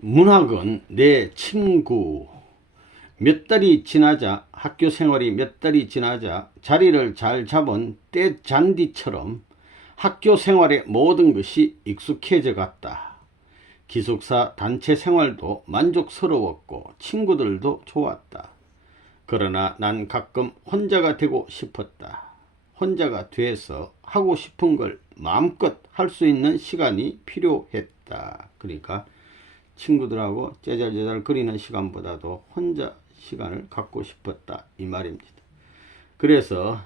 문학은 내 친구. 몇 달이 지나자, 학교 생활이 몇 달이 지나자 자리를 잘 잡은 때 잔디처럼 학교 생활의 모든 것이 익숙해져 갔다. 기숙사 단체 생활도 만족스러웠고 친구들도 좋았다. 그러나 난 가끔 혼자가 되고 싶었다. 혼자가 돼서 하고 싶은 걸 마음껏 할 수 있는 시간이 필요했다. 그러니까 친구들하고 제잘제잘 그리는 시간보다도 혼자 시간을 갖고 싶었다 이 말입니다. 그래서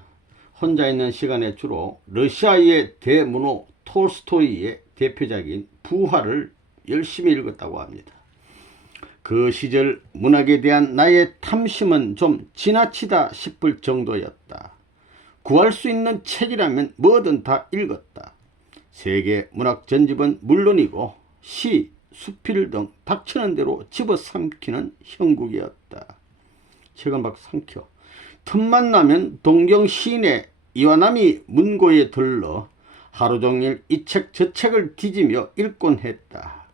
혼자 있는 시간에 주로 러시아의 대문호 톨스토이의 대표작인 부활을 열심히 읽었다고 합니다. 그 시절 문학에 대한 나의 탐심은 좀 지나치다 싶을 정도였다. 구할 수 있는 책이라면 뭐든 다 읽었다. 세계 문학 전집은 물론이고 시, 수필 등 닥치는 대로 집어삼키는 형국이었다. 책을 막 삼켜. 틈만 나면 동경 시내 이와나미 문고에 들러 하루 종일 이 책 저 책을 뒤지며 읽곤 했다.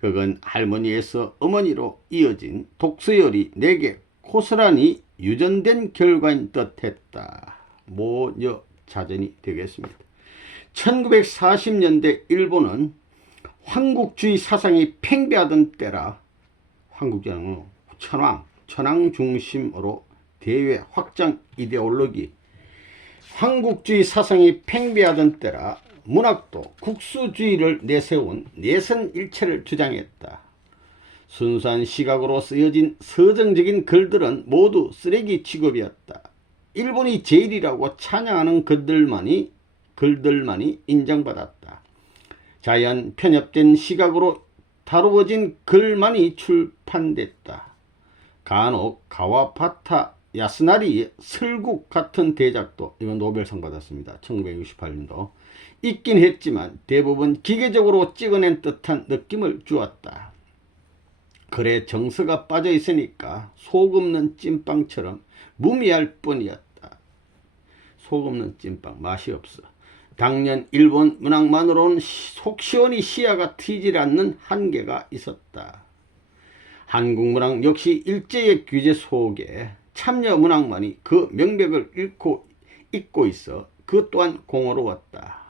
그건 할머니에서 어머니로 이어진 독서열이 내게 고스란히 유전된 결과인 듯했다. 모녀 자전이 되겠습니다. 1940년대 일본은 황국주의 사상이 팽배하던 때라. 황국주의는 천황 중심으로 대외 확장 이데올로기, 황국주의 사상이 팽배하던 때라 문학도 국수주의를 내세운 내선일체를 주장했다. 순수한 시각으로 쓰여진 서정적인 글들은 모두 쓰레기 취급이었다. 일본이 제일이라고 찬양하는 글들만이 인정받았다. 자연 편협된 시각으로 다루어진 글만이 출판됐다. 간혹 가와파타 야스나리의 설국 같은 대작도, 이건 노벨상 받았습니다. 1968년도. 있긴 했지만 대부분 기계적으로 찍어낸 듯한 느낌을 주었다. 글에 정서가 빠져 있으니까 속 없는 찐빵처럼 무미할 뿐이었다. 속 없는 찐빵, 맛이 없어. 당연 일본 문학만으로는 속 시원히 시야가 트이질 않는 한계가 있었다. 한국 문학 역시 일제의 규제 속에 참여 문학만이 그 명맥을 잇고 있어 그 또한 공허로웠다.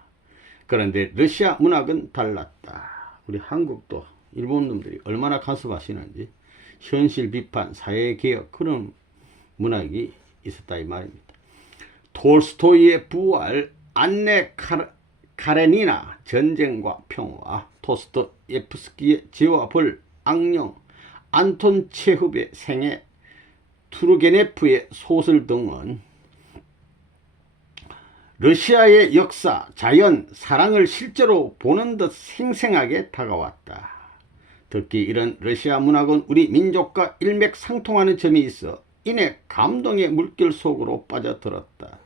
그런데 러시아 문학은 달랐다. 우리 한국도 일본 놈들이 얼마나 간섭하시는지 현실 비판, 사회개혁 그런 문학이 있었다 이 말입니다. 톨스토이의 부활, 안네 카레니나 전쟁과 평화, 도스토옙스키의 죄와 벌, 악령, 안톤 체흐베의 생애, 투르게네프의 소설 등은 러시아의 역사, 자연, 사랑을 실제로 보는 듯 생생하게 다가왔다. 특히 이런 러시아 문학은 우리 민족과 일맥상통하는 점이 있어 이내 감동의 물결 속으로 빠져들었다.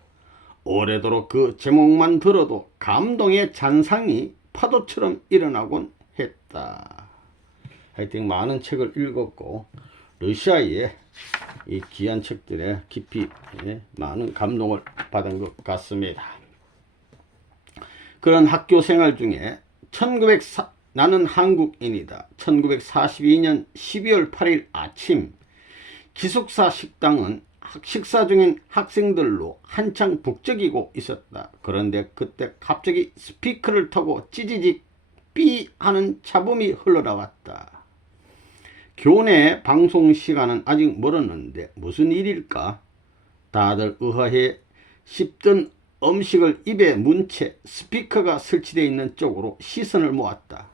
오래도록 그 제목만 들어도 감동의 잔상이 파도처럼 일어나곤 했다. 하여튼 많은 책을 읽었고 러시아의 이 귀한 책들에 깊이 많은 감동을 받은 것 같습니다. 그런 학교 생활 중에 나는 한국인이다. 1942년 12월 8일 아침 기숙사 식당은 식사 중인 학생들로 한창 북적이고 있었다. 그런데 그때 갑자기 스피커를 타고 찌지직 삐 하는 잡음이 흘러나왔다. 교내 방송 시간은 아직 멀었는데 무슨 일일까? 다들 의아해 씹던 음식을 입에 문 채 스피커가 설치되어 있는 쪽으로 시선을 모았다.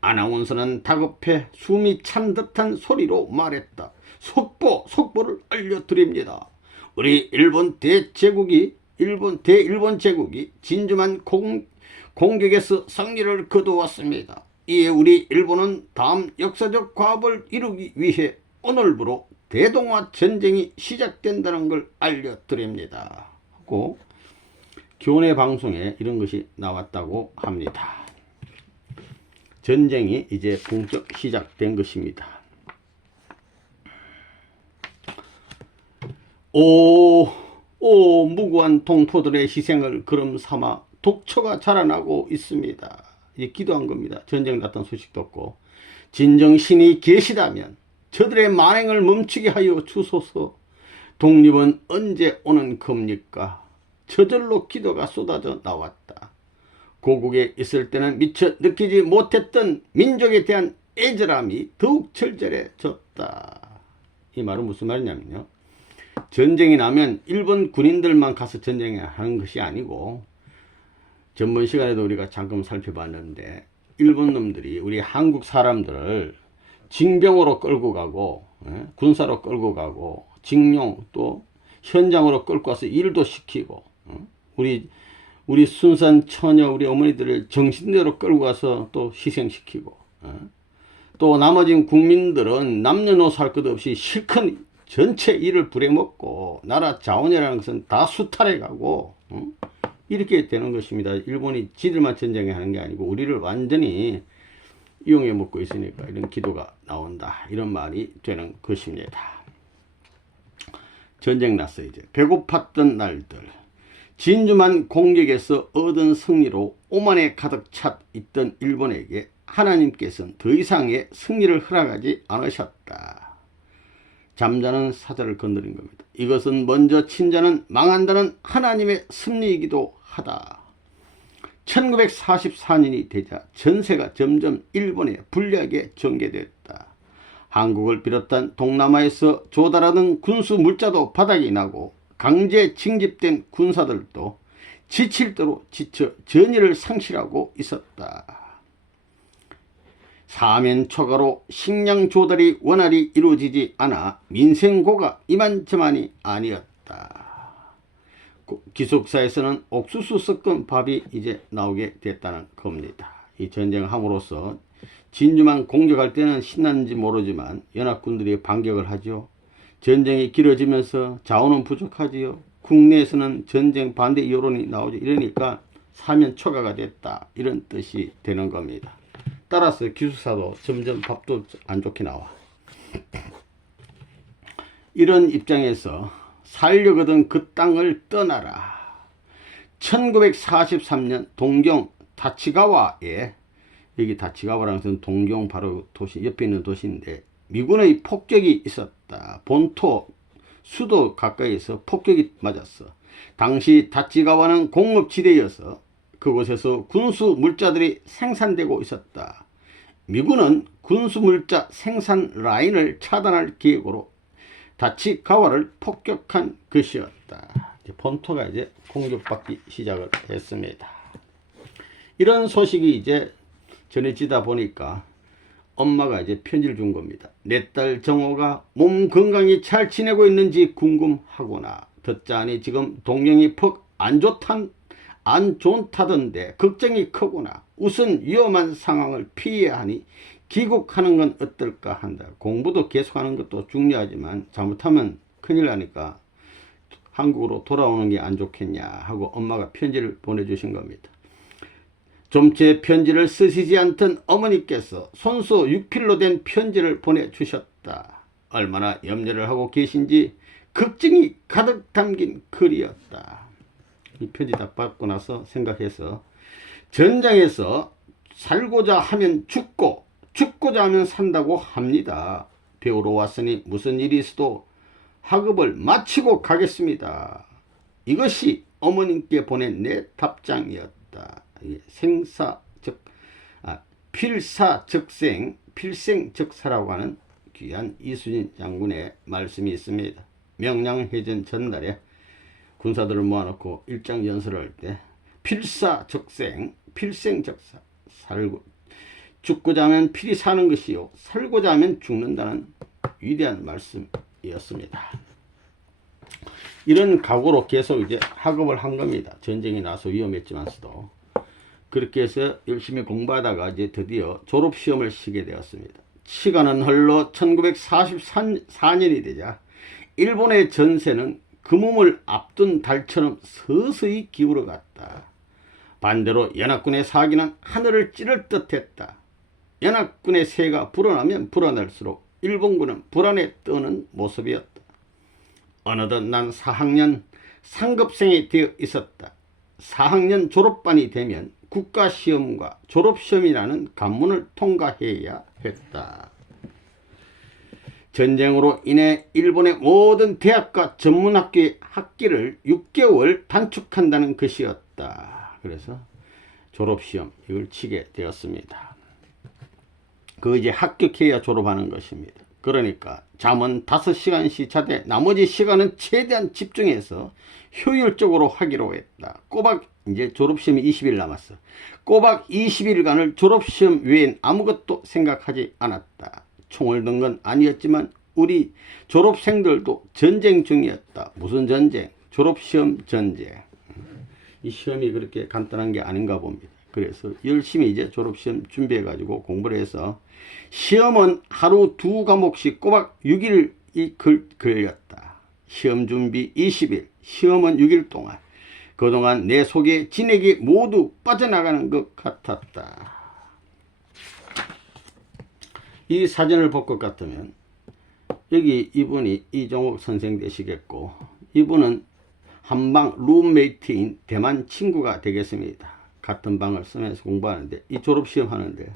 아나운서는 다급해 숨이 찬 듯한 소리로 말했다. 속보를 알려드립니다. 우리 일본 대일본 제국이 진주만 공격에서 승리를 거두었습니다. 이에 우리 일본은 다음 역사적 과업을 이루기 위해 오늘부로 대동아 전쟁이 시작된다는 걸 알려드립니다. 하고 교내 방송에 이런 것이 나왔다고 합니다. 전쟁이 이제 본격 시작된 것입니다. 무고한 동포들의 희생을 그름 삼아 독초가 자라나고 있습니다. 이제 기도한 겁니다. 전쟁 났다는 소식도 없고 진정신이 계시다면 저들의 만행을 멈추게 하여 주소서. 독립은 언제 오는 겁니까? 저절로 기도가 쏟아져 나왔다. 고국에 있을 때는 미처 느끼지 못했던 민족에 대한 애절함이 더욱 절절해졌다. 이 말은 무슨 말이냐면요, 전쟁이 나면 일본 군인들만 가서 전쟁하는 것이 아니고, 전번 시간에도 우리가 잠깐 살펴봤는데 일본 놈들이 우리 한국 사람들을 징병으로 끌고 가고, 군사로 끌고 가고, 징용 또 현장으로 끌고 와서 일도 시키고, 우리 순산 처녀 우리 어머니들을 정신대로 끌고 가서 또 희생시키고, 또 나머지 국민들은 남녀노소 할 것 없이 실컷 전체 일을 부려먹고 나라 자원이라는 것은 다 수탈해 가고, 이렇게 되는 것입니다. 일본이 지들만 전쟁에 하는 게 아니고 우리를 완전히 이용해 먹고 있으니까 이런 기도가 나온다, 이런 말이 되는 것입니다. 전쟁 났어. 이제 배고팠던 날들, 진주만 공격에서 얻은 승리로 오만에 가득 차 있던 일본에게 하나님께서는 더 이상의 승리를 허락하지 않으셨다. 잠자는 사자를 건드린 겁니다. 이것은 먼저 친자는 망한다는 하나님의 섭리이기도 하다. 1944년이 되자 전세가 점점 일본에 불리하게 전개됐다. 한국을 비롯한 동남아에서 조달하던 군수 물자도 바닥이 나고 강제 징집된 군사들도 지칠 대로 지쳐 전의를 상실하고 있었다. 사면초가로 식량 조달이 원활히 이루어지지 않아 민생고가 이만저만이 아니었다. 기숙사에서는 옥수수 섞은 밥이 이제 나오게 됐다는 겁니다. 이 전쟁을 함으로써 진주만 공격할 때는 신났는지 모르지만 연합군들이 반격을 하죠. 전쟁이 길어지면서 자원은 부족하지요. 국내에서는 전쟁 반대 여론이 나오죠. 이러니까 사면초가가 됐다, 이런 뜻이 되는 겁니다. 따라서 기숙사도 점점 밥도 안 좋게 나와. 이런 입장에서 살려거든 그 땅을 떠나라. 1943년 동경 다치가와에, 여기 다치가와라는 것은 동경 바로 도시 옆에 있는 도시인데 미군의 폭격이 있었다. 본토 수도 가까이에서 폭격이 맞았어. 당시 다치가와는 공업지대여서 그곳에서 군수 물자들이 생산되고 있었다. 미군은 군수 물자 생산 라인을 차단할 계획으로 다치가와를 폭격한 것이었다. 본토가 이제 공격받기 시작을 했습니다. 이런 소식이 이제 전해지다 보니까 엄마가 이제 편지를 준 겁니다. 내 딸 정호가 몸 건강히 잘 지내고 있는지 궁금하구나. 듣자니 지금 동경이 퍽 안 좋다던데 걱정이 크구나. 우선 위험한 상황을 피해야 하니 귀국하는 건 어떨까 한다. 공부도 계속하는 것도 중요하지만 잘못하면 큰일 나니까 한국으로 돌아오는 게 안 좋겠냐 하고 엄마가 편지를 보내주신 겁니다. 좀체 편지를 쓰시지 않던 어머니께서 손수 6필로 된 편지를 보내주셨다. 얼마나 염려를 하고 계신지 걱정이 가득 담긴 글이었다. 이 편지 다 받고 나서 생각해서, 전장에서 살고자 하면 죽고 죽고자 하면 산다고 합니다. 배우러 왔으니 무슨 일이 있어도 학업을 마치고 가겠습니다. 이것이 어머님께 보낸 내 답장이었다. 필사적생라고 하는 귀한 이순신 장군의 말씀이 있습니다. 명량해전 전날에 군사들을 모아놓고 일장 연설을 할 때 필생적사, 죽고자 하면 필히 사는 것이요 살고자 하면 죽는다는 위대한 말씀이었습니다. 이런 각오로 계속 이제 학업을 한 겁니다. 전쟁이 나서 위험했지만서도. 그렇게 해서 열심히 공부하다가 이제 드디어 졸업시험을 치게 되었습니다. 시간은 흘러 1944년이 되자 일본의 전세는 그 몸을 앞둔 달처럼 서서히 기울어갔다. 반대로 연합군의 사기는 하늘을 찌를 듯 했다. 연합군의 새가 불어나면 불어날수록 일본군은 불안에 떠는 모습이었다. 어느덧 난 4학년 상급생이 되어 있었다. 4학년 졸업반이 되면 국가시험과 졸업시험이라는 관문을 통과해야 했다. 전쟁으로 인해 일본의 모든 대학과 전문학교의 학기를 6개월 단축한다는 것이었다. 그래서 졸업시험 이걸 치게 되었습니다. 그 이제 합격해야 졸업하는 것입니다. 그러니까 잠은 5시간씩 자되 나머지 시간은 최대한 집중해서 효율적으로 하기로 했다. 꼬박 이제 졸업시험이 20일 남았어. 꼬박 20일간을 졸업시험 외엔 아무것도 생각하지 않았다. 총을 든 건 아니었지만 우리 졸업생들도 전쟁 중이었다. 무슨 전쟁? 졸업시험 전쟁. 이 시험이 그렇게 간단한 게 아닌가 봅니다. 그래서 열심히 이제 졸업시험 준비해 가지고 공부를 해서 시험은 하루 2과목씩 꼬박 6일이 걸렸다. 시험 준비 20일, 시험은 6일 동안. 그동안 내 속에 진액이 모두 빠져나가는 것 같았다. 이 사진을 볼 것 같으면 여기 이분이 이종옥 선생 되시겠고, 이분은 한방 룸메이트인 대만 친구가 되겠습니다. 같은 방을 쓰면서 공부하는데, 이 졸업시험 하는데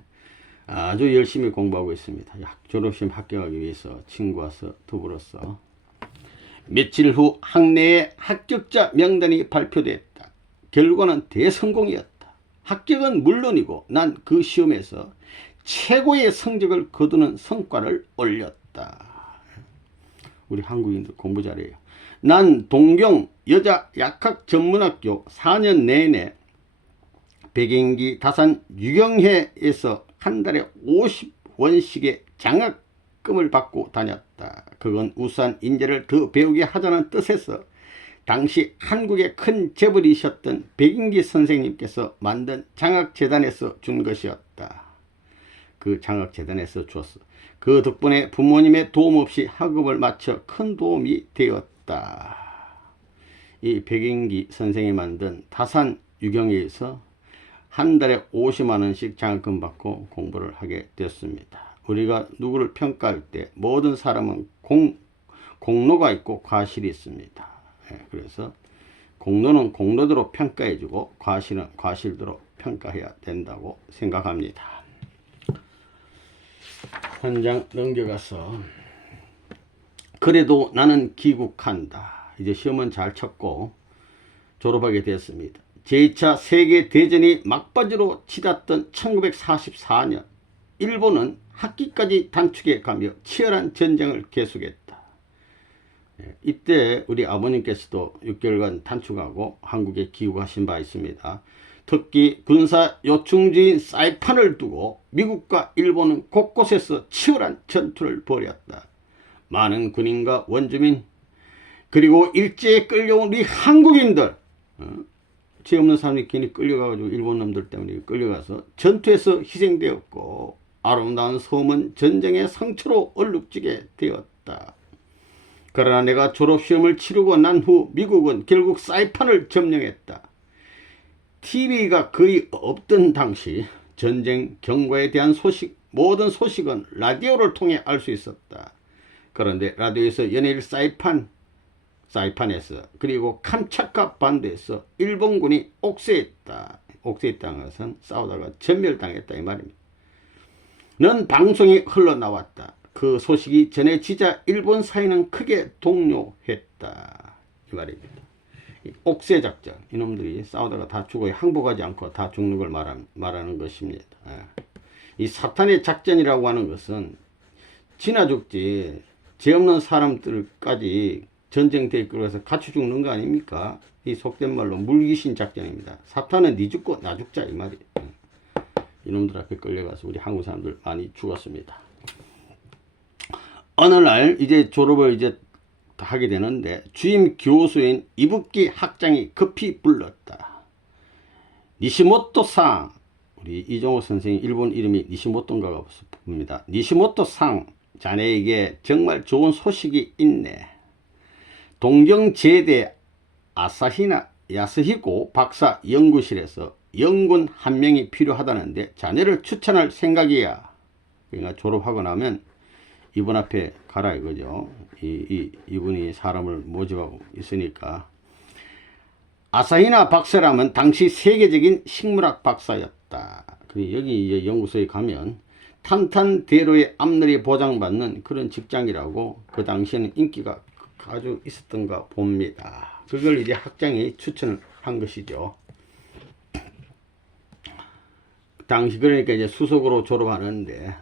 아주 열심히 공부하고 있습니다. 졸업시험 합격하기 위해서 친구와서 더불어서. 며칠 후 학내에 합격자 명단이 발표됐다. 결과는 대성공이었다. 합격은 물론이고 난 그 시험에서 최고의 성적을 거두는 성과를 올렸다. 우리 한국인들 공부 잘해요. 난 동경 여자 약학 전문학교 4년 내내 백인기 다산 유경회에서 한 달에 50원씩의 장학금을 받고 다녔다. 그건 우수한 인재를 더 배우게 하자는 뜻에서 당시 한국의 큰 재벌이셨던 백인기 선생님께서 만든 장학재단에서 준 것이었다. 그 장학재단에서 주었어. 그 덕분에 부모님의 도움 없이 학업을 마쳐 큰 도움이 되었다. 이 백인기 선생이 만든 다산 유경회에서 한 달에 50만원씩 장학금 받고 공부를 하게 됐습니다. 우리가 누구를 평가할 때 모든 사람은 공로가 있고 과실이 있습니다. 그래서 공로는 공로대로 평가해주고 과실은 과실대로 평가해야 된다고 생각합니다. 한 장 넘겨가서 그래도 나는 귀국한다. 이제 시험은 잘 쳤고 졸업하게 되었습니다. 제2차 세계대전이 막바지로 치닫던 1944년 일본은 학기까지 단축해 가며 치열한 전쟁을 계속했다. 이때 우리 아버님께서도 6개월간 단축하고 한국에 귀국하신 바 있습니다. 특히 군사 요충지인 사이판을 두고 미국과 일본은 곳곳에서 치열한 전투를 벌였다. 많은 군인과 원주민 그리고 일제에 끌려온 우리 한국인들 죄 없는 사람이 괜히 끌려가가지고 일본 놈들 때문에 끌려가서 전투에서 희생되었고 아름다운 섬은 전쟁의 상처로 얼룩지게 되었다. 그러나 내가 졸업시험을 치르고 난 후 미국은 결국 사이판을 점령했다. TV가 거의 없던 당시 전쟁 경과에 대한 소식, 모든 소식은 라디오를 통해 알 수 있었다. 그런데 라디오에서 연일 사이판에서 그리고 캄차카 반도에서 일본군이 옥세했다. 옥세했다는 것은 싸우다가 전멸당했다 이 말입니다. 는 방송이 흘러나왔다. 그 소식이 전해지자 일본 사회는 크게 동요했다 이 말입니다. 옥세 작전, 이놈들이 싸우다가 다 죽어요. 항복하지 않고 다 죽는 걸 말하는 것입니다. 이 사탄의 작전이라고 하는 것은 지나 죽지 죄 없는 사람들까지 전쟁터에 끌어서 같이 죽는 거 아닙니까? 이 속된 말로 물귀신 작전입니다. 사탄은 니 죽고 나 죽자 이 말이에요. 이놈들 앞에 끌려가서 우리 한국 사람들 많이 죽었습니다. 어느 날 이제 졸업을 이제 하게 되는데 주임 교수인 이북기 학장이 급히 불렀다. 니시모토상, 우리 이종호 선생님 일본 이름이 니시모토인가 봅니다. 니시모토상, 자네에게 정말 좋은 소식이 있네. 동경제대 아사히나 야스히고 박사 연구실에서 연구원 한 명이 필요하다는데 자네를 추천할 생각이야. 그러니까 졸업하고 나면 이분 앞에 가라 이거죠. 이분이 사람을 모집하고 있으니까 아사히나 박사람은 당시 세계적인 식물학 박사였다. 여기 이제 연구소에 가면 탄탄대로의 앞날이 보장받는 그런 직장이라고 그 당시에는 인기가 아주 있었던가 봅니다. 그걸 이제 학장이 추천을 한 것이죠. 당시 그러니까 이제 수석으로 졸업하는데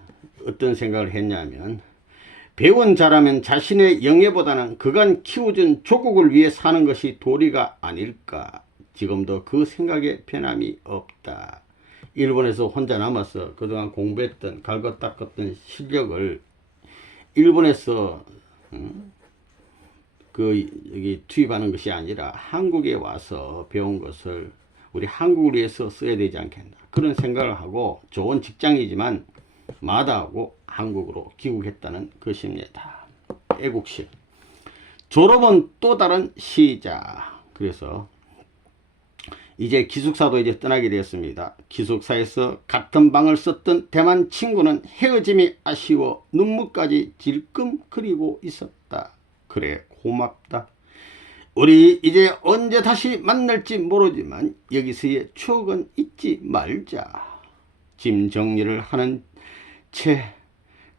어떤 생각을 했냐면, 배운 자라면 자신의 영예보다는 그간 키워준 조국을 위해 사는 것이 도리가 아닐까. 지금도 그 생각에 변함이 없다. 일본에서 혼자 남아서 그동안 공부했던 갈고 닦았던 실력을 일본에서 여기 투입하는 것이 아니라 한국에 와서 배운 것을 우리 한국을 위해서 써야 되지 않겠나, 그런 생각을 하고, 좋은 직장이지만 마다하고 한국으로 귀국했다는 것입니다. 애국심. 졸업은 또 다른 시작. 그래서 이제 기숙사도 이제 떠나게 되었습니다. 기숙사에서 같은 방을 썼던 대만 친구는 헤어짐이 아쉬워 눈물까지 질끔 그리고 있었다. 그래, 고맙다. 우리 이제 언제 다시 만날지 모르지만 여기서의 추억은 잊지 말자. 짐 정리를 하는 채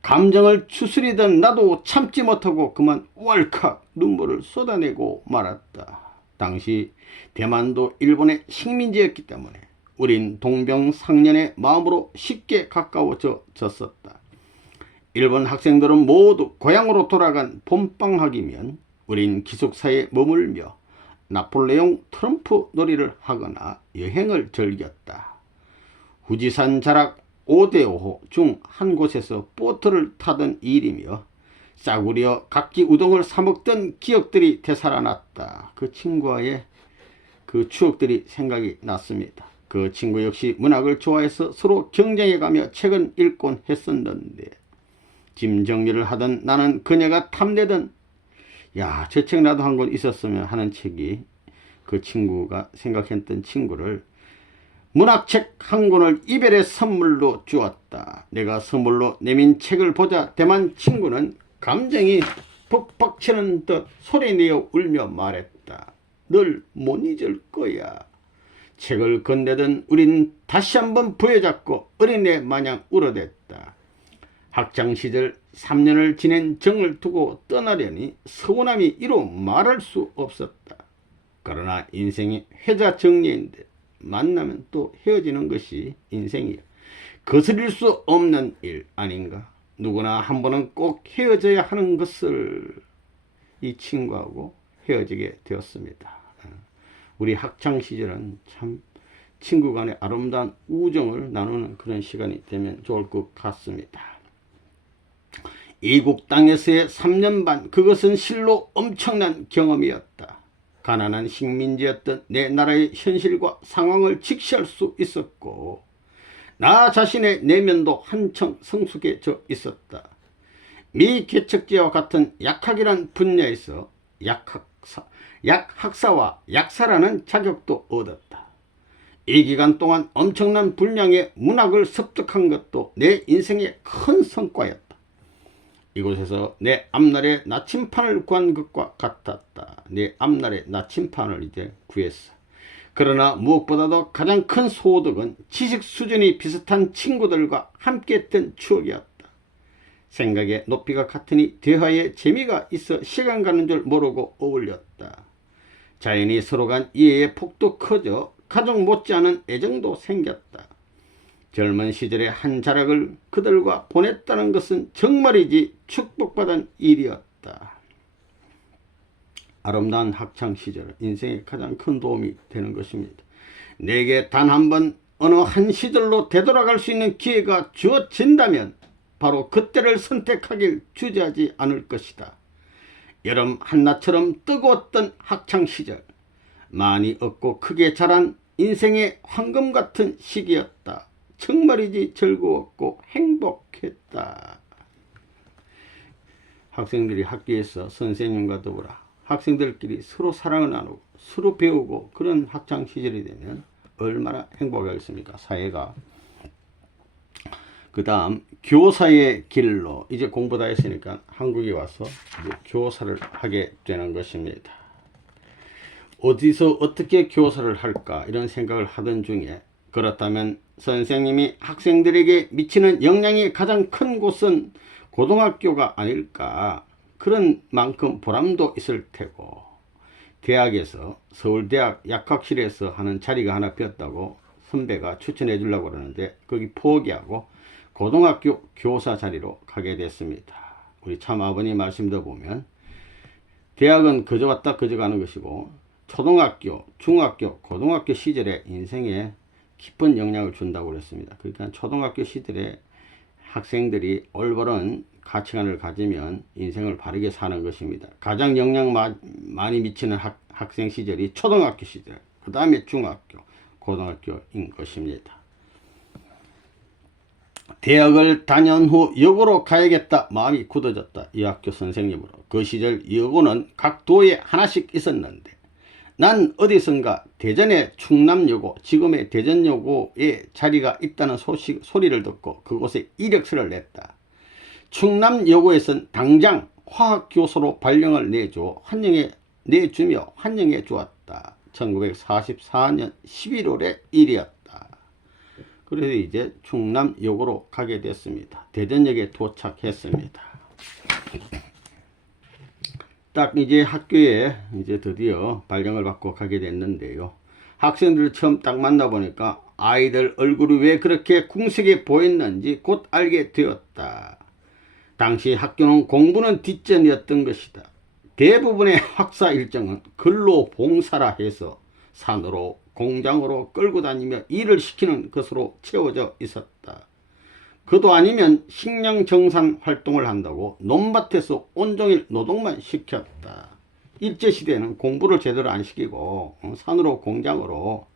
감정을 추스리던 나도 참지 못하고 그만 왈칵 눈물을 쏟아내고 말았다. 당시 대만도 일본의 식민지였기 때문에 우린 동병상련의 마음으로 쉽게 가까워졌었다. 일본 학생들은 모두 고향으로 돌아간 봄방학이면 우린 기숙사에 머물며 나폴레옹 트럼프 놀이를 하거나 여행을 즐겼다. 후지산 자락 5대5호 중 한 곳에서 보트를 타던 일이며 싸구려 각기 우동을 사 먹던 기억들이 되살아났다. 그 친구와의 그 추억들이 생각이 났습니다. 그 친구 역시 문학을 좋아해서 서로 경쟁해가며 책을 읽곤 했었는데, 짐 정리를 하던 나는 그녀가 탐내던 야, 저 책 나도 한 권 있었으면 하는 책이, 그 친구가 생각했던 친구를 문학책 한 권을 이별의 선물로 주었다. 내가 선물로 내민 책을 보자 대만 친구는 감정이 벅벅 치는 듯 소리내어 울며 말했다. 널 못 잊을 거야. 책을 건네던 우린 다시 한번 부여잡고 어린애 마냥 울어댔다. 학창시절 3년을 지낸 정을 두고 떠나려니 서운함이 이루 말할 수 없었다. 그러나 인생이 회자정리인데 만나면 또 헤어지는 것이 인생이야. 거스릴 수 없는 일 아닌가. 누구나 한 번은 꼭 헤어져야 하는 것을 이 친구하고 헤어지게 되었습니다. 우리 학창시절은 참 친구 간의 아름다운 우정을 나누는 그런 시간이 되면 좋을 것 같습니다. 이국 땅에서의 3년 반, 그것은 실로 엄청난 경험이었다. 가난한 식민지였던 내 나라의 현실과 상황을 직시할 수 있었고, 나 자신의 내면도 한층 성숙해져 있었다. 미개척지와 같은 약학이란 분야에서 약학사와 약사라는 자격도 얻었다. 이 기간 동안 엄청난 분량의 문학을 습득한 것도 내 인생의 큰 성과였다. 이곳에서 내 앞날의 나침판을 구한 것과 같았다. 내 앞날의 나침판을 이제 구했어. 그러나 무엇보다도 가장 큰 소득은 지식 수준이 비슷한 친구들과 함께했던 추억이었다. 생각의 높이가 같으니 대화에 재미가 있어 시간 가는 줄 모르고 어울렸다. 자연히 서로 간 이해의 폭도 커져 가족 못지않은 애정도 생겼다. 젊은 시절의 한 자락을 그들과 보냈다는 것은 정말이지 축복받은 일이었다. 아름다운 학창시절, 인생에 가장 큰 도움이 되는 것입니다. 내게 단 한 번 어느 한 시절로 되돌아갈 수 있는 기회가 주어진다면 바로 그때를 선택하길 주저하지 않을 것이다. 여름 한낮처럼 뜨거웠던 학창시절, 많이 얻고 크게 자란 인생의 황금 같은 시기였다. 정말이지 즐거웠고 행복했다. 학생들이 학교에서 선생님과 더불어 학생들끼리 서로 사랑을 나누고 서로 배우고 그런 학창시절이 되면 얼마나 행복하겠습니까, 사회가. 그 다음 교사의 길로, 이제 공부 다 했으니까 한국에 와서 교사를 하게 되는 것입니다. 어디서 어떻게 교사를 할까 이런 생각을 하던 중에, 그렇다면 선생님이 학생들에게 미치는 영향이 가장 큰 곳은 고등학교가 아닐까, 그런 만큼 보람도 있을 테고, 대학에서 서울대학 약학실에서 하는 자리가 하나 비었다고 선배가 추천해 주려고 그러는데 거기 포기하고 고등학교 교사 자리로 가게 됐습니다. 우리 참 아버님 말씀도 보면 대학은 그저 왔다 그저 가는 것이고 초등학교, 중학교, 고등학교 시절에 인생에 깊은 영향을 준다고 그랬습니다. 그러니까 초등학교 시절에 학생들이 올바른 가치관을 가지면 인생을 바르게 사는 것입니다. 가장 영향 많이 미치는 학생 시절이 초등학교 시절, 그 다음에 중학교, 고등학교인 것입니다. 대학을 다녀온 후 여고로 가야겠다 마음이 굳어졌다. 이 학교 선생님으로. 그 시절 여고는 각 도에 하나씩 있었는데 난 어디선가 대전의 충남여고, 지금의 대전여고에 자리가 있다는 소리를 듣고 그곳에 이력서를 냈다. 충남여고에선 당장 화학교수로 발령을 내주며 환영해 주었다. 1944년 11월의 일이었다. 그래서 이제 충남여고로 가게 됐습니다. 대전역에 도착했습니다. 딱 이제 학교에 이제 드디어 발령을 받고 가게 됐는데요. 학생들을 처음 딱 만나보니까 아이들 얼굴이 왜 그렇게 궁색해 보였는지 곧 알게 되었다. 당시 학교는 공부는 뒷전이었던 것이다. 대부분의 학사 일정은 근로 봉사라 해서 산으로 공장으로 끌고 다니며 일을 시키는 것으로 채워져 있었다. 그도 아니면 식량 정산 활동을 한다고 논밭에서 온종일 노동만 시켰다. 일제시대에는 공부를 제대로 안 시키고 산으로 공장으로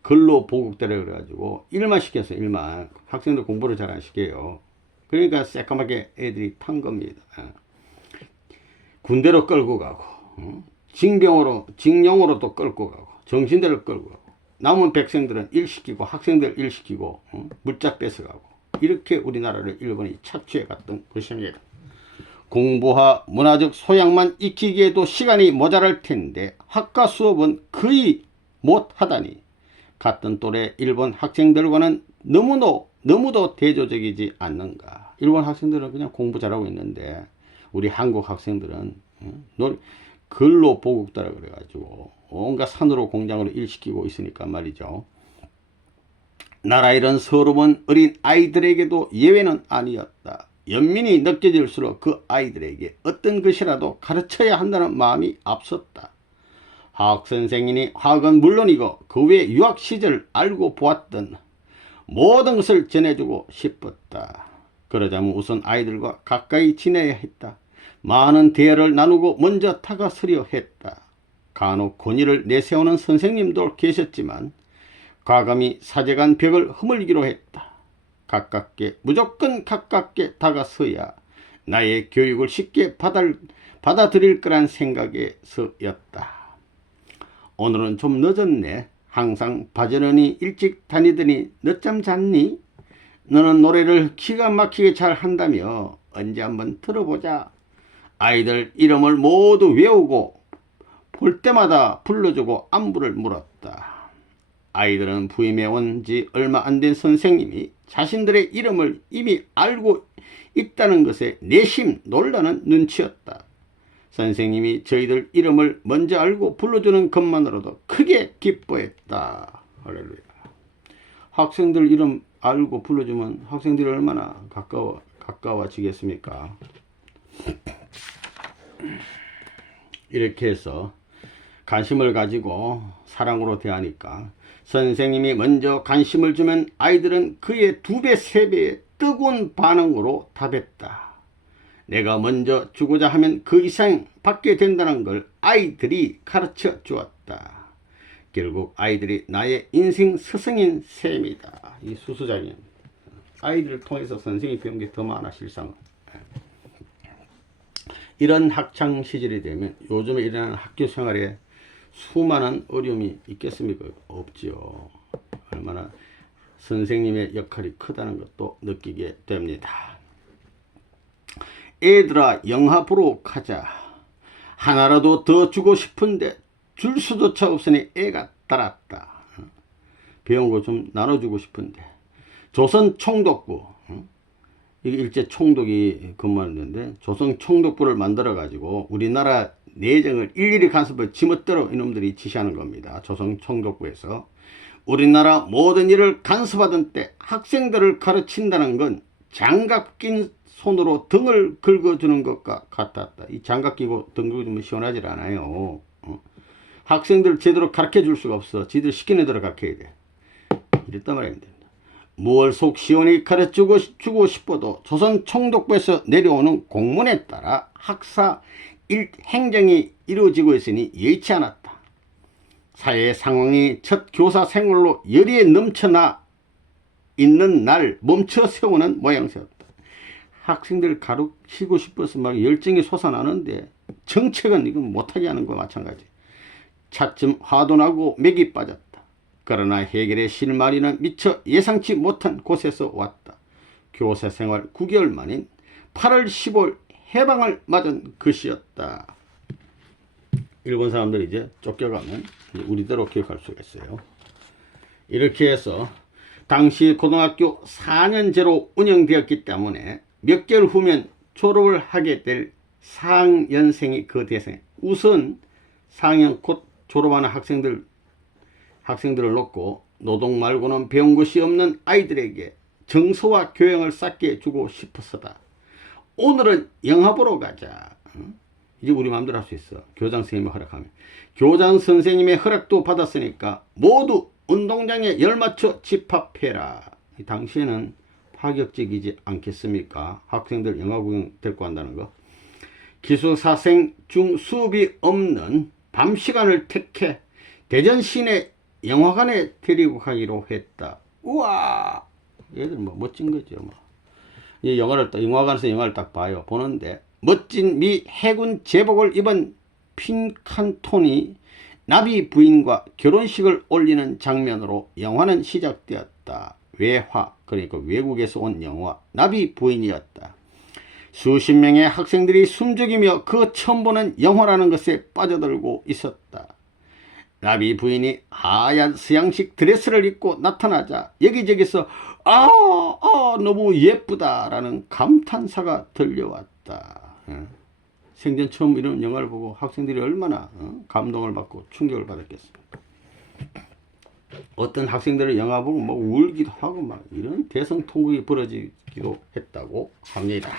근로 보국대라 그래가지고 일만 시켜서 일만. 학생들 공부를 잘 안 시켜요. 그러니까 새까맣게 애들이 탄 겁니다. 군대로 끌고 가고 징용으로 또 끌고 가고 정신대로 끌고 가고 남은 백성들은 일 시키고 학생들 일 시키고 물자 뺏어가고, 이렇게 우리나라를 일본이 착취해 갔던 것입니다. 공부와 문화적 소양만 익히기에도 시간이 모자랄 텐데 학과 수업은 거의 못하다니 같은 또래 일본 학생들과는 너무도 대조적이지 않는가. 일본 학생들은 그냥 공부 잘하고 있는데 우리 한국 학생들은 근로보국다라 그래가지고 온갖 산으로 공장으로 일시키고 있으니까 말이죠. 나라 이런 서러운 어린 아이들에게도 예외는 아니었다. 연민이 느껴질수록 그 아이들에게 어떤 것이라도 가르쳐야 한다는 마음이 앞섰다. 화학 선생님이 화학은 물론이고 그 외 유학 시절 알고 보았던 모든 것을 전해주고 싶었다. 그러자면 우선 아이들과 가까이 지내야 했다. 많은 대화를 나누고 먼저 다가서려 했다. 간혹 권위를 내세우는 선생님도 계셨지만 과감히 사제간 벽을 허물기로 했다. 무조건 가깝게 다가서야 나의 교육을 쉽게 받아들일 거란 생각에서였다. 오늘은 좀 늦었네. 항상 바지런히 일찍 다니더니 늦잠 잤니? 너는 노래를 기가 막히게 잘 한다며 언제 한번 들어보자. 아이들 이름을 모두 외우고 볼 때마다 불러주고 안부를 물었다. 아이들은 부임해 온 지 얼마 안 된 선생님이 자신들의 이름을 이미 알고 있다는 것에 내심 놀라는 눈치였다. 선생님이 저희들 이름을 먼저 알고 불러주는 것만으로도 크게 기뻐했다. 할렐루야. 학생들 이름 알고 불러주면 학생들이 얼마나 가까워지겠습니까? 이렇게 해서 관심을 가지고 사랑으로 대하니까 선생님이 먼저 관심을 주면 아이들은 그의 2배, 3배의 뜨거운 반응으로 답했다. 내가 먼저 주고자 하면 그 이상 받게 된다는 걸 아이들이 가르쳐 주었다. 결국 아이들이 나의 인생 스승인 셈이다. 이 수수장님. 아이들을 통해서 선생님이 배운 게 더 많아, 실상은. 이런 학창 시절이 되면 요즘에 일어나는 학교 생활에 수많은 어려움이 있겠습니까? 없지요. 얼마나 선생님의 역할이 크다는 것도 느끼게 됩니다. 애들아 영화 보러 가자. 하나라도 더 주고 싶은데 줄 수조차 없으니 애가 달았다. 배운 거 좀 나눠주고 싶은데. 조선 총독부, 이게 일제 총독이 근무하는데 조선 총독부를 만들어 가지고 우리나라 내정을 일일이 간섭해 지멋대로 이놈들이 지시하는 겁니다. 조선 총독부에서 우리나라 모든 일을 간섭하던 때 학생들을 가르친다는 건 장갑 낀 손으로 등을 긁어주는 것과 같았다. 이 장갑 끼고 등 긁어주면 시원하질 않아요. 학생들 제대로 가르쳐 줄 수가 없어. 지들 시키는 대로 가르쳐야 돼. 이랬단 말입니다. 뭘 속 시원히 가르쳐주고 싶어도 조선 총독부에서 내려오는 공문에 따라 학사 행정이 이루어지고 있으니 예의치 않았다. 사회 상황이 첫 교사 생활로 열의에 넘쳐나 있는 날 멈춰 세우는 모양새였다. 학생들 가르치고 싶어서 막 열정이 솟아나는데 정책은 이건 못하게 하는 거와 마찬가지. 차츰 화도 나고 맥이 빠졌다. 그러나 해결의 실마리는 미처 예상치 못한 곳에서 왔다. 교사 생활 9개월 만인 8월 15일 해방을 맞은 것이었다. 일본 사람들이 이제 쫓겨가면 우리대로 기억할 수가 있어요. 이렇게 해서 당시 고등학교 4년제로 운영되었기 때문에 몇 개월 후면 졸업을 하게 될 4학년생이 그 대상. 우선 4학년 곧 졸업하는 학생들을 놓고 노동 말고는 배운 것이 없는 아이들에게 정서와 교양을 쌓게 주고 싶어서다. 오늘은 영화 보러 가자. 이제 우리 마음대로 할 수 있어. 교장 선생님의 허락하면. 교장 선생님의 허락도 받았으니까 모두 운동장에 열맞춰 집합해라. 당시에는 파격적이지 않겠습니까? 학생들 영화 구경 데리고 간다는 거. 기숙사생 중 수업이 없는 밤 시간을 택해 대전 시내 영화관에 데리고 가기로 했다. 우와! 얘들 뭐 멋진 거죠. 뭐. 이 영화관에서 영화를 딱 봐요. 보는데 멋진 미 해군 제복을 입은 핀칸톤이 나비 부인과 결혼식을 올리는 장면으로 영화는 시작되었다. 외화, 그러니까 외국에서 온 영화 나비 부인이었다. 수십 명의 학생들이 숨죽이며 그 처음 보는 영화라는 것에 빠져들고 있었다. 나비 부인이 하얀 서양식 드레스를 입고 나타나자 여기저기서 너무 예쁘다라는 감탄사가 들려왔다. 생전 처음 이런 영화를 보고 학생들이 얼마나 감동을 받고 충격을 받았겠습니까? 어떤 학생들은 영화 보고 뭐 울기도 하고 막 이런 대성통곡이 벌어지기도 했다고 합니다.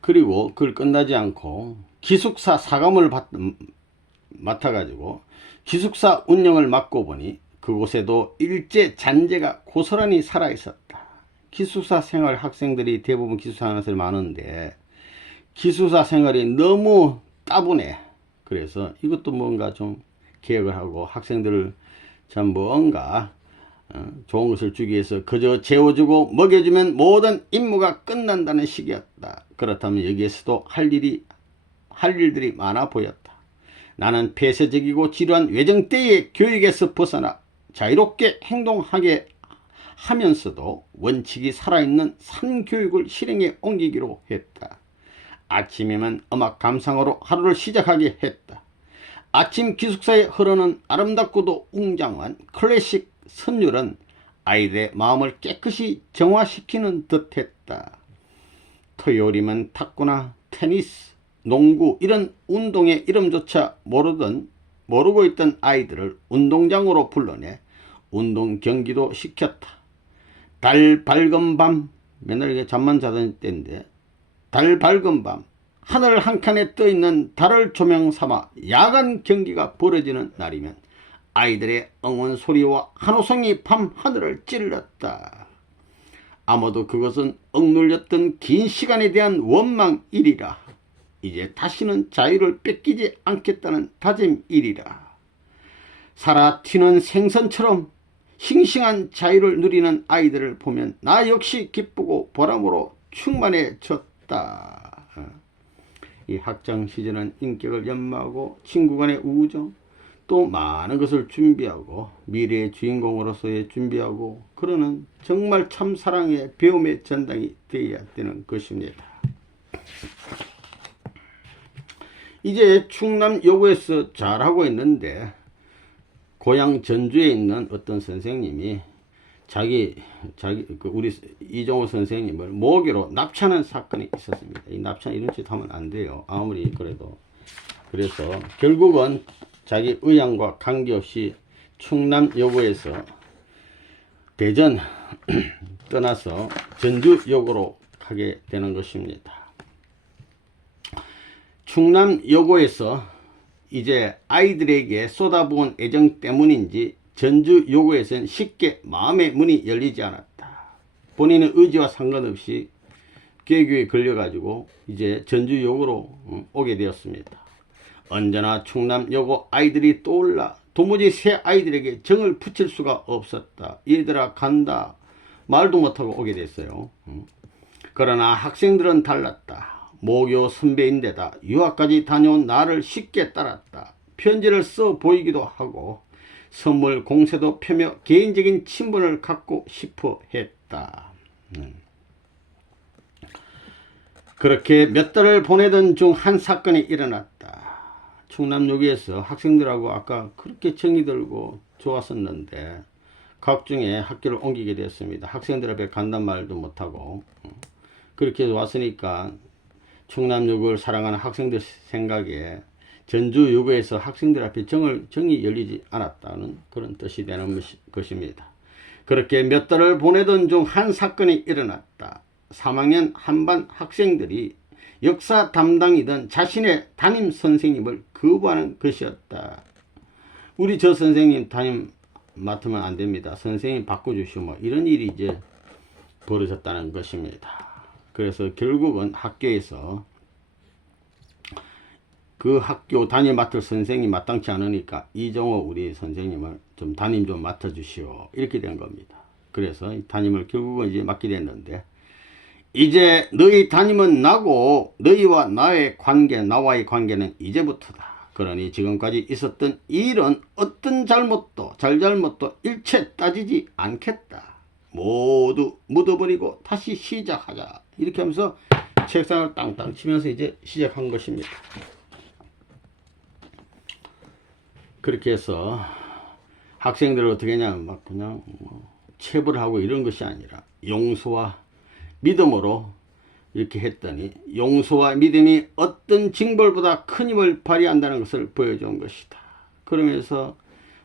그리고 그걸 끝나지 않고 기숙사 사감을 맡아가지고 기숙사 운영을 맡고 보니 그곳에도 일제 잔재가 고스란히 살아있었다. 기숙사 생활 학생들이 대부분 기숙사 생활이 많은데 기숙사 생활이 너무 따분해. 그래서 이것도 뭔가 좀 개혁을 하고 학생들을 참 뭔가 좋은 것을 주기 위해서 그저 재워주고 먹여주면 모든 임무가 끝난다는 식이었다. 그렇다면 여기에서도 할 일들이 많아 보였다. 나는 폐쇄적이고 지루한 외정때의 교육에서 벗어나 자유롭게 행동하게 하면서도 원칙이 살아있는 산교육을 실행에 옮기기로 했다. 아침이면 음악 감상으로 하루를 시작하게 했다. 아침 기숙사에 흐르는 아름답고도 웅장한 클래식 선율은 아이들의 마음을 깨끗이 정화시키는 듯했다. 토요일이면 탁구나 테니스, 농구 이런 운동의 이름조차 모르고 있던 아이들을 운동장으로 불러내 운동 경기도 시켰다. 달 밝은 밤, 맨날 이게 잠만 자던 때인데 달 밝은 밤 하늘 한 칸에 떠있는 달을 조명 삼아 야간 경기가 벌어지는 날이면 아이들의 응원 소리와 한호성이 밤 하늘을 찔렀다. 아마도 그것은 억눌렸던 긴 시간에 대한 원망이리라. 이제 다시는 자유를 뺏기지 않겠다는 다짐이리라. 살아 튀는 생선처럼 싱싱한 자유를 누리는 아이들을 보면 나 역시 기쁘고 보람으로 충만해졌다. 이 학창 시절은 인격을 연마하고 친구 간의 우정, 또 많은 것을 준비하고 미래의 주인공으로서의 준비하고 그러는 정말 참 사랑의 배움의 전당이 되어야 되는 것입니다. 이제 충남 여고에서 잘하고 있는데 고향 전주에 있는 어떤 선생님이 우리 이종호 선생님을 모기로 납치하는 사건이 있었습니다. 이 납치한 이런 짓 하면 안 돼요. 아무리 그래도. 그래서 결국은 자기 의향과 관계없이 충남 여고에서 대전 떠나서 전주 여고로 가게 되는 것입니다. 충남 여고에서 이제 아이들에게 쏟아부은 애정 때문인지 전주 여고에서는 쉽게 마음의 문이 열리지 않았다. 본인의 의지와 상관없이 꾀교에 걸려가지고 이제 전주 여고로 오게 되었습니다. 언제나 충남 여고 아이들이 떠올라 도무지 새 아이들에게 정을 붙일 수가 없었다. 얘들아 간다 말도 못하고 오게 됐어요. 그러나 학생들은 달랐다. 모교 선배인데다 유학까지 다녀온 나를 쉽게 따랐다. 편지를 써 보이기도 하고 선물 공세도 펴며 개인적인 친분을 갖고 싶어 했다. 그렇게 몇 달을 보내던 중 한 사건이 일어났다. 충남여고에서 학생들하고 아까 그렇게 정이 들고 좋았었는데 각중에 학교를 옮기게 됐습니다. 학생들 앞에 간단 말도 못하고 그렇게 왔으니까 충남여고를 사랑하는 학생들 생각에 전주여고에서 학생들 앞에 정이 열리지 않았다는 그런 뜻이 되는 것입니다. 그렇게 몇 달을 보내던 중 한 사건이 일어났다. 3학년 한반 학생들이 역사 담당이던 자신의 담임 선생님을 거부하는 것이었다. 우리 저 선생님 담임 맡으면 안 됩니다. 선생님 바꿔주시오. 뭐 이런 일이 이제 벌어졌다는 것입니다. 그래서 결국은 학교에서 그 학교 담임 맡을 선생님이 마땅치 않으니까 이종호 우리 선생님을 좀 담임 좀 맡아주시오. 이렇게 된 겁니다. 그래서 이 담임을 결국은 이제 맡게 됐는데 이제 너희 담임은 나고 너희와 나와의 관계는 이제부터다. 그러니 지금까지 있었던 일은 어떤 잘잘못도 일체 따지지 않겠다. 모두 묻어버리고 다시 시작하자. 이렇게 하면서 책상을 땅땅 치면서 이제 시작한 것입니다. 그렇게 해서 학생들을 어떻게 하냐면 막 그냥 체벌을 하고 이런 것이 아니라 용서와 믿음으로 이렇게 했더니 용서와 믿음이 어떤 징벌보다 큰 힘을 발휘한다는 것을 보여준 것이다. 그러면서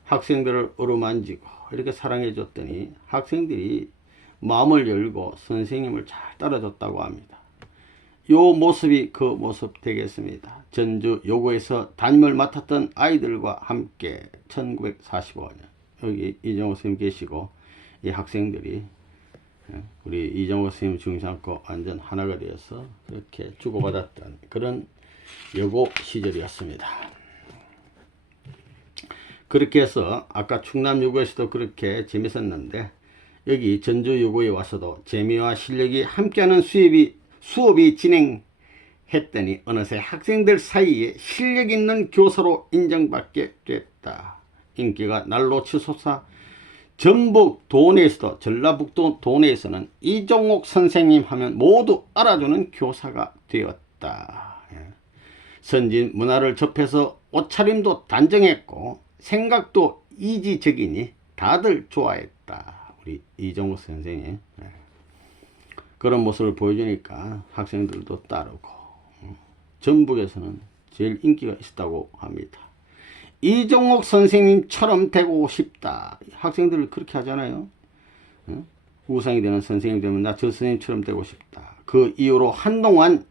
학생들을 어루만지고 이렇게 사랑해 줬더니 학생들이 마음을 열고 선생님을 잘 따라줬다고 합니다. 요 모습이 그 모습 되겠습니다. 전주 여고에서 담임을 맡았던 아이들과 함께 1945년 여기 이종호 선생님 계시고 이 학생들이 우리 이종호 선생님 중심잡고 완전 하나가 되어서 그렇게 주고받았던 그런 여고 시절이었습니다. 그렇게 해서 아까 충남여고에서도 그렇게 재밌었는데 여기 전주여고에 와서도 재미와 실력이 함께하는 수업이 진행했더니 어느새 학생들 사이에 실력 있는 교사로 인정받게 됐다. 인기가 날로 치솟아 전북 도내에서도 전라북도 도내에서는 이종옥 선생님 하면 모두 알아주는 교사가 되었다. 선진 문화를 접해서 옷차림도 단정했고 생각도 이지적이니 다들 좋아했다. 우리 이종옥 선생님 그런 모습을 보여주니까 학생들도 따르고 전북에서는 제일 인기가 있었다고 합니다. 이종옥 선생님처럼 되고 싶다. 학생들을 그렇게 하잖아요. 우상이 되는 선생님이 되면 나 저 선생님처럼 되고 싶다. 그 이후로 한동안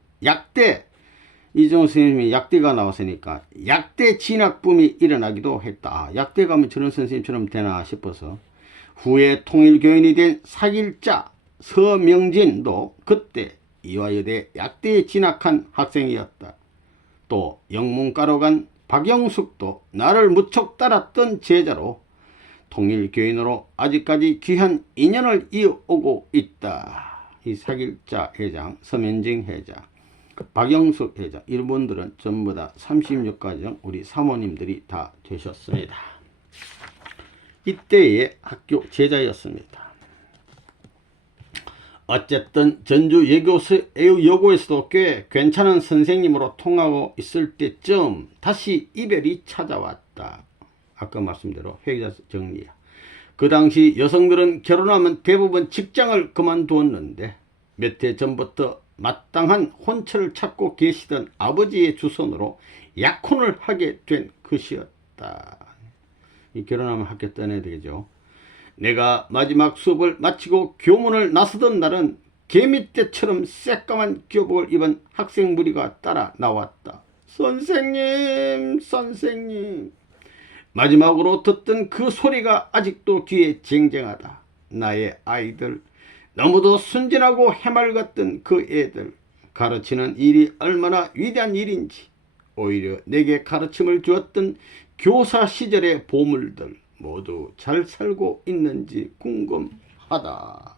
이종옥 선생님이 약대가 나왔으니까 약대 진학붐이 일어나기도 했다. 약대 가면 저런 선생님처럼 되나 싶어서 후에 통일교인이 된 사길자 서명진도 그때 이화여대 약대에 진학한 학생이었다. 또 영문과로 간 박영숙도 나를 무척 따랐던 제자로 통일교인으로 아직까지 귀한 인연을 이어오고 있다. 이 사길자 회장, 서면진 회장, 박영숙 회장 이분들은 전부 다 36가정 우리 사모님들이 다 되셨습니다. 이때의 학교 제자였습니다. 어쨌든 전주 여고에서도 꽤 괜찮은 선생님으로 통하고 있을 때쯤 다시 이별이 찾아왔다. 아까 말씀대로 회계자 정리야. 그 당시 여성들은 결혼하면 대부분 직장을 그만두었는데 몇 해 전부터 마땅한 혼처를 찾고 계시던 아버지의 주선으로 약혼을 하게 된 것이었다. 이 결혼하면 학교 떠나야 되겠죠. 내가 마지막 수업을 마치고 교문을 나서던 날은 개미떼처럼 새까만 교복을 입은 학생 무리가 따라 나왔다. 선생님, 선생님. 마지막으로 듣던 그 소리가 아직도 귀에 쟁쟁하다. 나의 아이들, 너무도 순진하고 해맑았던 그 애들. 가르치는 일이 얼마나 위대한 일인지, 오히려 내게 가르침을 주었던 교사 시절의 보물들 모두 잘 살고 있는지 궁금하다.